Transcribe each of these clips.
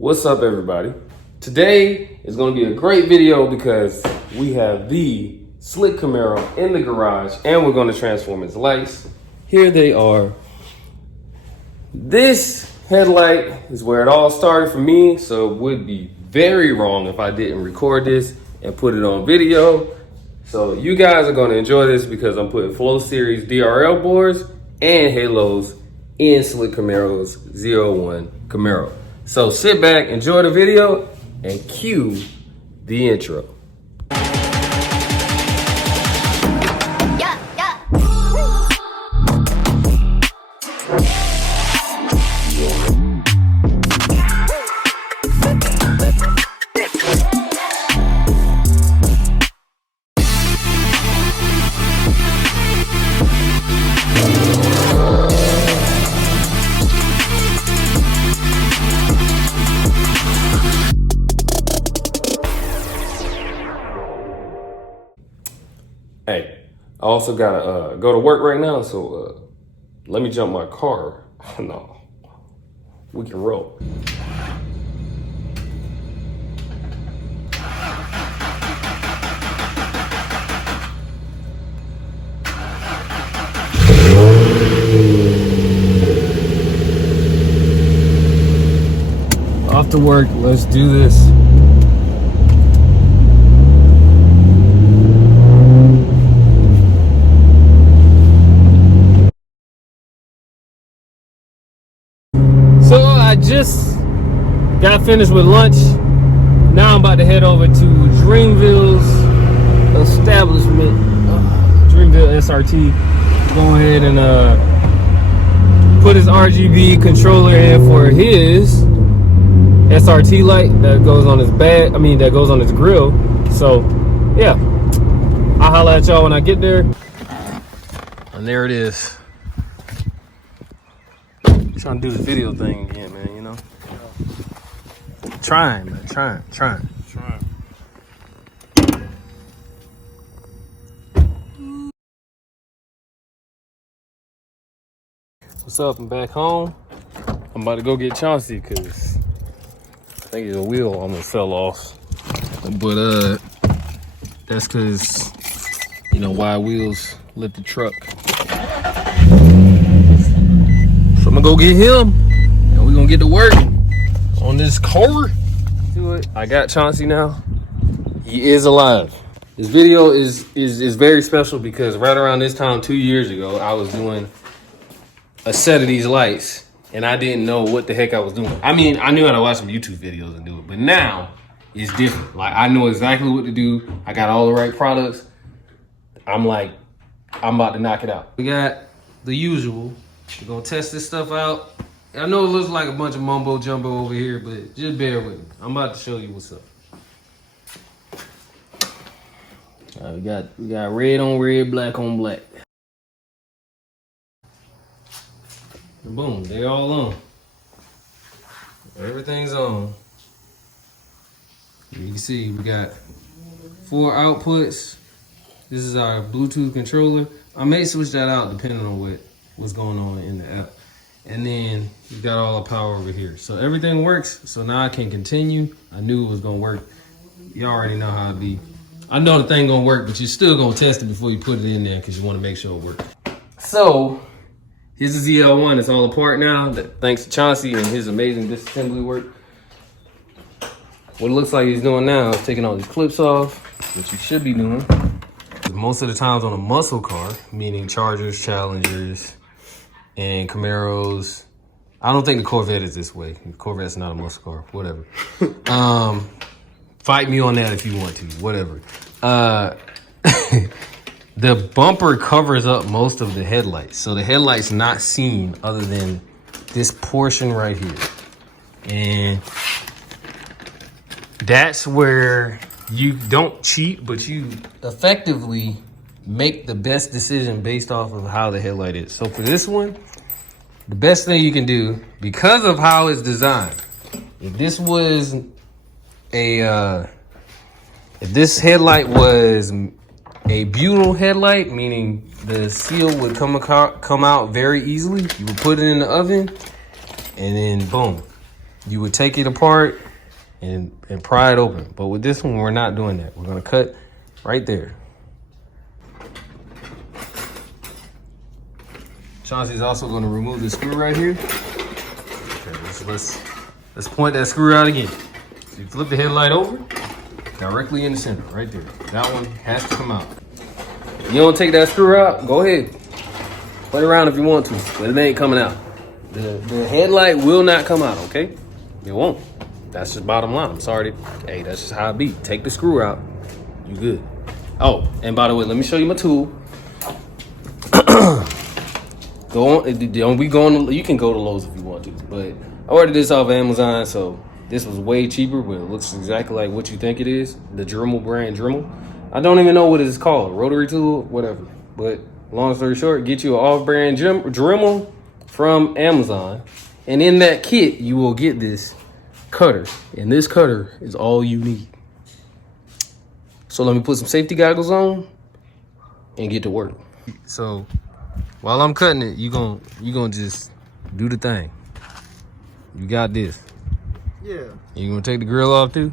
What's up, everybody? Today is going to be a great video because we have the SLICK Camaro in the garage and we're going to transform its lights. Here they are. This headlight is where it all started for me, so it would be very wrong if I didn't record this and put it on video. So you guys are going to enjoy this because I'm putting Flow Series DRL boards and halos in SLICK Camaro's ZL1 Camaro. So sit back, enjoy the video, and cue the intro. Hey, I also gotta go to work right now, so let me jump my car. No, we can roll. Off to work, let's do this. So I just got finished with lunch. Now I'm about to head over to Dreamville's establishment, Dreamville SRT. Go ahead and put his RGB controller in for his SRT light that goes on his bag. That goes on his grill. So yeah, I'll holler at y'all when I get there. And there it is. Trying to do the video thing again, man, you know? Trying. What's up? I'm back home. I'm about to go get Chauncey because I think his wheel almost fell off. But that's because, wide wheels lift the truck. So I'm gonna go get him and we're gonna get to work on this car. I got Chauncey now. He is alive. This video is very special because right around this time 2 years ago, I was doing a set of these lights and I didn't know what the heck I was doing. I knew how to watch some YouTube videos and do it, but now it's different. Like, I know exactly what to do. I got all the right products. I'm about to knock it out. We got the usual. We're gonna test this stuff out. I know it looks like a bunch of mumbo jumbo over here, but just bear with me. I'm about to show you what's up. All right, we got red on red, black on black. And boom, they're all on. Everything's on. You can see we got 4 outputs. This is our Bluetooth controller. I may switch that out depending on what's going on in the app. And then you got all the power over here. So everything works. So now I can continue. I knew it was gonna work. You already know how it be. I know the thing gonna work, but you're still gonna test it before you put it in there because you wanna make sure it works. So here's the ZL1, it's all apart now. Thanks to Chauncey and his amazing disassembly work. What it looks like he's doing now is taking all these clips off, which you should be doing. Most of the times on a muscle car, meaning Chargers, Challengers, and Camaros. I don't think the Corvette is this way. The Corvette's not a muscle car, whatever. Fight me on that if you want to, whatever. The bumper covers up most of the headlights. So the headlight's not seen other than this portion right here. And that's where you don't cheat, but you effectively make the best decision based off of how the headlight is. So for this one, the best thing you can do, because of how it's designed, if this headlight was a butyl headlight, meaning the seal would come out very easily, you would put it in the oven, and then boom, you would take it apart and pry it open. But with this one, we're not doing that. We're gonna cut right there. Chauncey's also gonna remove the screw right here. Okay, let's point that screw out again. So you flip the headlight over, directly in the center, right there. That one has to come out. If you don't take that screw out, go ahead. Play around if you want to, but it ain't coming out. The headlight will not come out, okay? It won't. That's just bottom line. I'm sorry. Hey, that's just how it be. Take the screw out. You good. Oh, and by the way, let me show you my tool. Go on. We going to, you can go to Lowe's if you want to, but I ordered this off of Amazon, so this was way cheaper, but it looks exactly like what you think it is. The Dremel brand Dremel. I don't even know what it's called. Rotary tool, whatever. But long story short, get you an off-brand Dremel from Amazon, and in that kit you will get this cutter, and this cutter is all you need. So let me put some safety goggles on and get to work. So while I'm cutting it, you gonna just do the thing. You got this. Yeah. You gonna take the grill off too?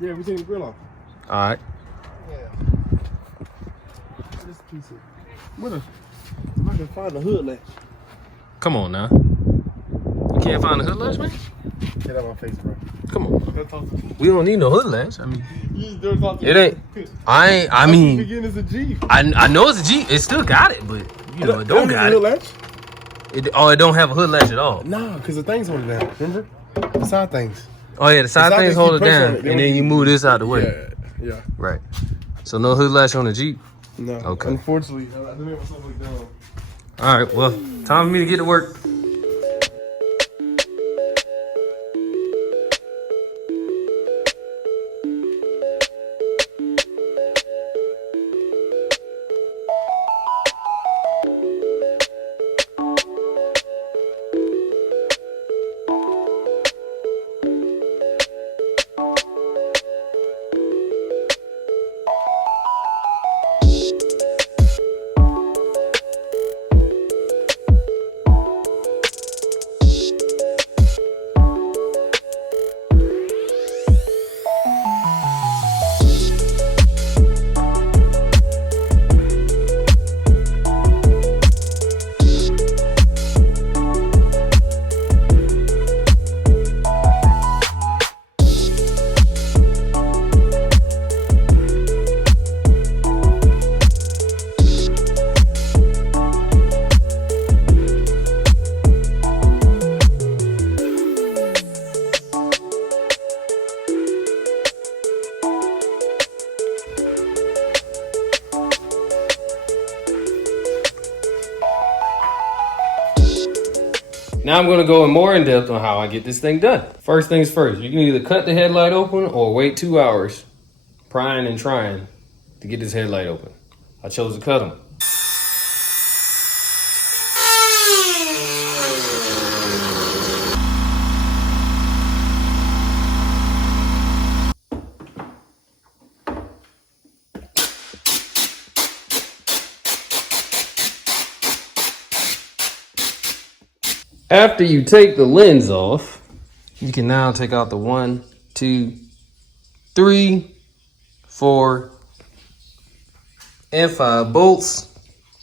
Yeah, we take the grill off. All right. Yeah. This piece of what if I can find the hood latch. Come on now. You can't find the hood latch, man? Get out of my face, bro. Come on. We don't need no hood latch. I mean, You just don't talk to it ain't. I mean, Begin as a G. I know it's a Jeep. It still got it, but you know it don't got hood it. latch? It don't have a hood latch at all. Nah, because the thing's holding it down. Remember? The side things. Oh yeah, the side things things hold keep it pressure down, on it. and then you move this out the way. Yeah. Right. So no hood latch on the Jeep. No. Okay. Unfortunately, I didn't make myself look dumb. All right. Well, time for me to get to work. Now I'm gonna go in more in depth on how I get this thing done. First things first, you can either cut the headlight open or wait 2 hours prying and trying to get this headlight open. I chose to cut them. After you take the lens off, you can now take out the 1, 2, 3, 4, and 5 bolts.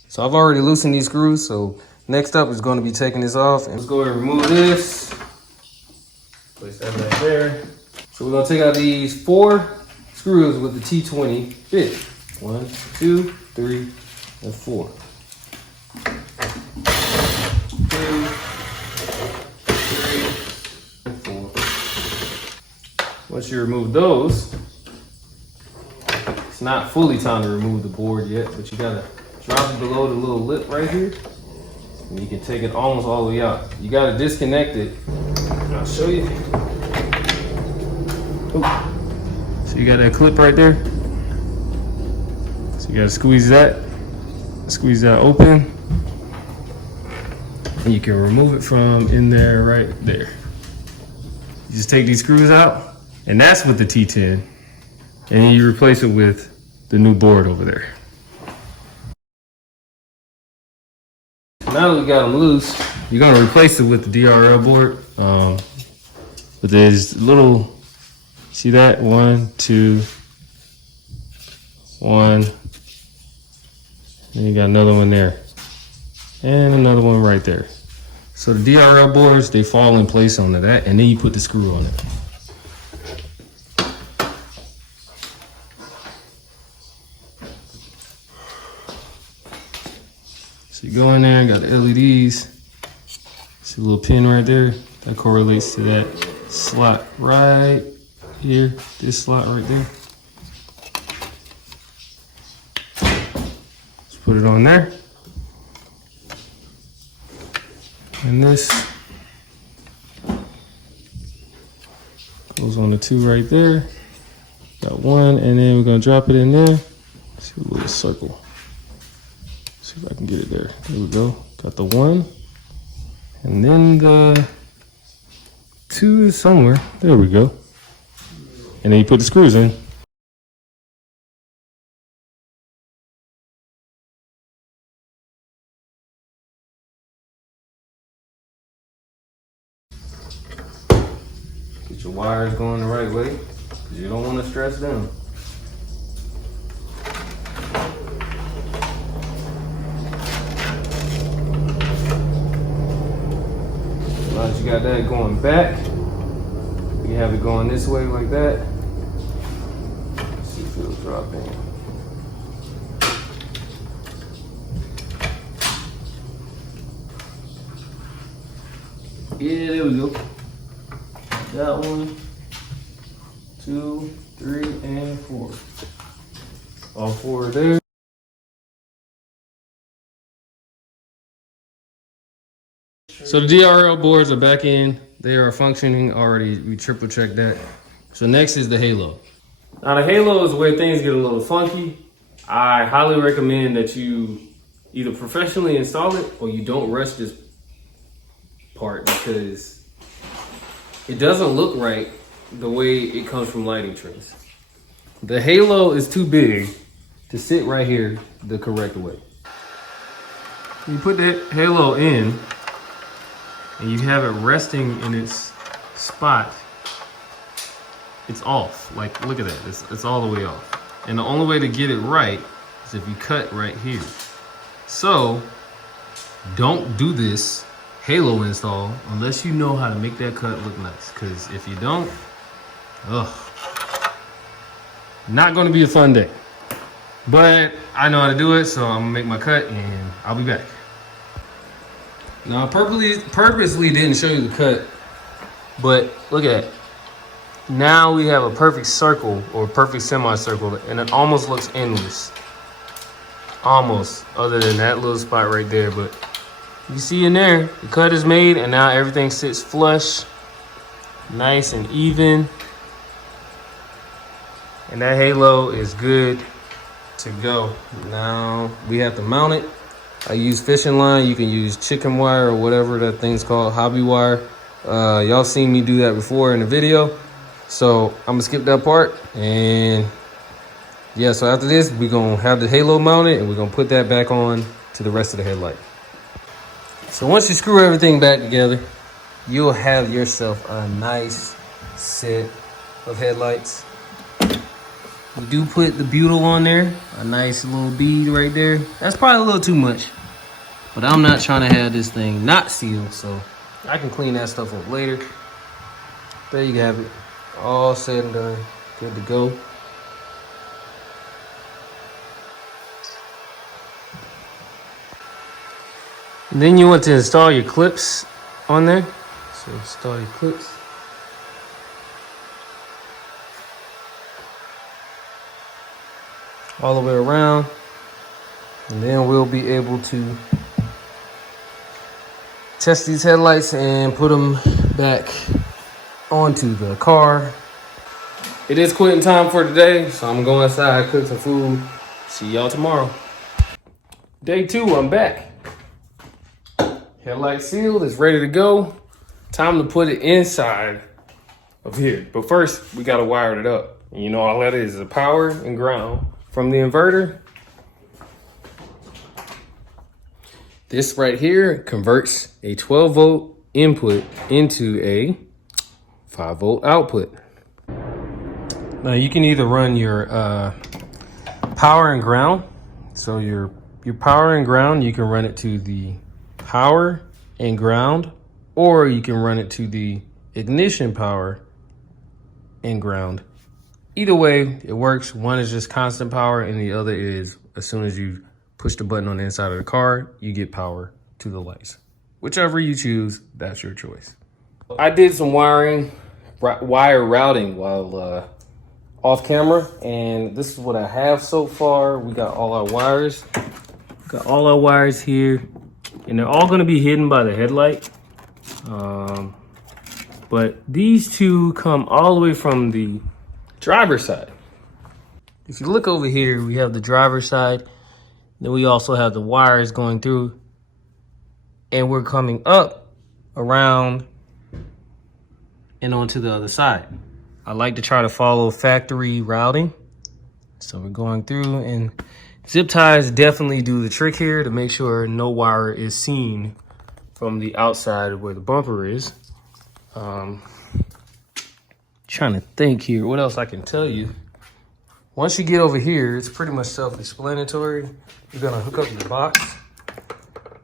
So I've already loosened these screws, so next up is going to be taking this off. And let's go ahead and remove this. Place that back there. So we're going to take out these 4 screws with the T20 bit. 1, 2, 3, and 4. 2, 3, and 4. Once you remove those, it's not fully time to remove the board yet, but you gotta drop it below the little lip right here, and you can take it almost all the way out. You gotta disconnect it. I'll show you. Ooh. So you got that clip right there. So you gotta squeeze that open, and you can remove it from in there right there. You just take these screws out, and that's with the T10, and then you replace it with the new board over there. Now that we got them loose, you're gonna replace it with the DRL board. But there's little, see that? 1, 2, 1. And you got another one there. And another one right there. So the DRL boards, they fall in place onto that, and then you put the screw on it. So you go in there and got the LEDs. See a little pin right there? That correlates to that slot right here. This slot right there. Let's put it on there. And this goes on the 2 right there. Got 1, and then we're gonna drop it in there. See a little circle. See if I can get it there. There we go. Got the 1. And then the 2 is somewhere. There we go. And then you put the screws in. Get your wires going the right way, because you don't want to stress them. You got that going back. You have it going this way like that. Let's see if it'll drop in. Yeah, there we go. Got 1, 2, 3, and 4. All 4 are there. So the DRL boards are back in. They are functioning already. We triple checked that. So next is the halo. Now the halo is where things get a little funky. I highly recommend that you either professionally install it or you don't rush this part, because it doesn't look right the way it comes from Lightingtrendz. The halo is too big to sit right here the correct way. You put that halo in, and you have it resting in its spot, it's off. Like, look at that, it's all the way off. And the only way to get it right is if you cut right here. So, don't do this halo install unless you know how to make that cut look nice. Because if you don't, not gonna be a fun day. But I know how to do it, so I'm gonna make my cut and I'll be back. Now, I purposely didn't show you the cut, but look at that. Now we have a perfect circle, or perfect semicircle, and it almost looks endless. Almost, other than that little spot right there. But you see in there, the cut is made, and now everything sits flush, nice and even. And that halo is good to go. Now we have to mount it. I use fishing line. You can use chicken wire or whatever that thing's called, hobby wire. Y'all seen me do that before in the video. So I'm gonna skip that part. And yeah, so after this, we're gonna have the halo mounted and we're gonna put that back on to the rest of the headlight. So once you screw everything back together, you'll have yourself a nice set of headlights. We do put the butyl on there, a nice little bead right there. That's probably a little too much, but I'm not trying to have this thing not sealed, so I can clean that stuff up later. There you have it, all said and done, good to go. And then you want to install your clips on there. So install your clips. All the way around, and then we'll be able to test these headlights and put them back onto the car. It is quitting time for today, so I'm gonna go inside, cook some food. See y'all tomorrow. Day 2, I'm back. Headlight sealed, it's ready to go. Time to put it inside of here. But first, we gotta wire it up. And you know all that is a power and ground. From the inverter, this right here converts a 12 volt input into a 5-volt output. Now you can either run your power and ground. So your power and ground, you can run it to the power and ground, or you can run it to the ignition power and ground. Either way, it works. One is just constant power, and the other is as soon as you push the button on the inside of the car, you get power to the lights. Whichever you choose, that's your choice. I did some wire routing while off camera, and this is what I have so far. We got all our wires. Got all our wires here, and they're all gonna be hidden by the headlight. But these two come all the way from the driver's side. If you look over here, we have the driver's side. Then we also have the wires going through, and we're coming up around and onto the other side. I like to try to follow factory routing. So we're going through, and zip ties definitely do the trick here to make sure no wire is seen from the outside where the bumper is. Trying to think here, what else I can tell you. Once you get over here, it's pretty much self-explanatory. You're gonna hook up your box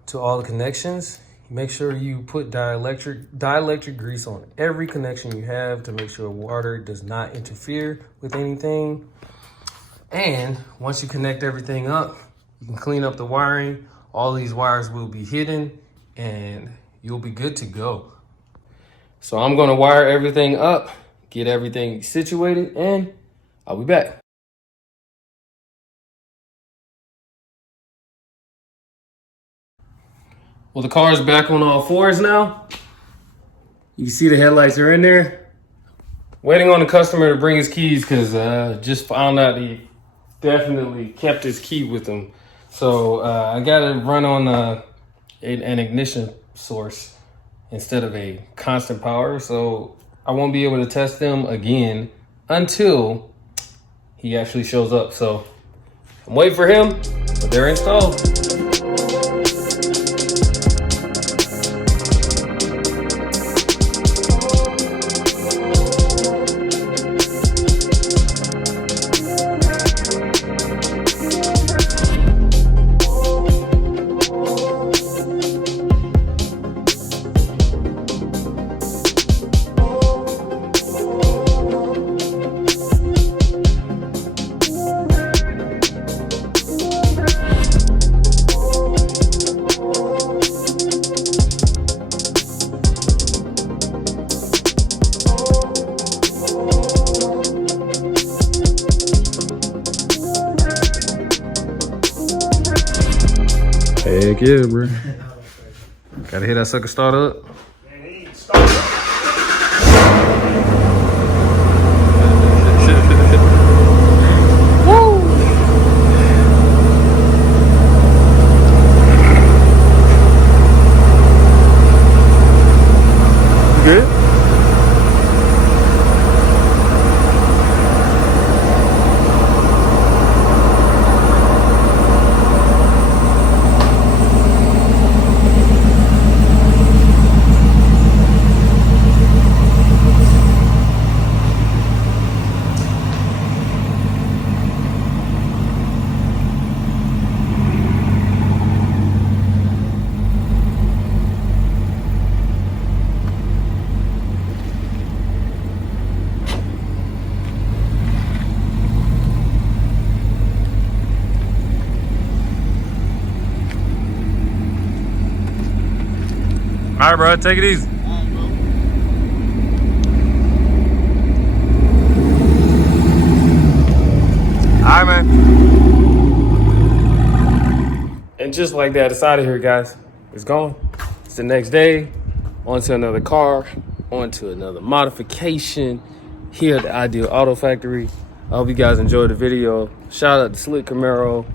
to all the connections. Make sure you put dielectric grease on every connection you have to make sure water does not interfere with anything. And once you connect everything up, you can clean up the wiring. All these wires will be hidden and you'll be good to go. So I'm gonna wire everything up, get everything situated, and I'll be back. Well, the car is back on all fours now. You can see the headlights are in there. Waiting on the customer to bring his keys because just found out he definitely kept his key with him. So I got to run on an ignition source instead of a constant power. So I won't be able to test them again until he actually shows up. So I'm waiting for him, but they're installed. Heck yeah, bro. Gotta hear that sucker start up. Woo! Good? All right, bro, take it easy. All right, man. And just like that, it's out of here, guys. It's gone. It's the next day. On to another car. On to another modification here at the Ideal Auto Factory. I hope you guys enjoyed the video. Shout out to SLICK CAMARO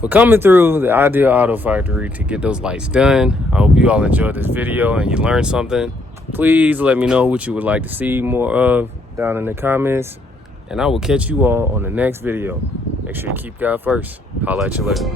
for coming through the Ideal Auto Factory to get those lights done. I hope you all enjoyed this video and you learned something. Please let me know what you would like to see more of down in the comments, and I will catch you all on the next video. Make sure you keep God first. Holla at you later.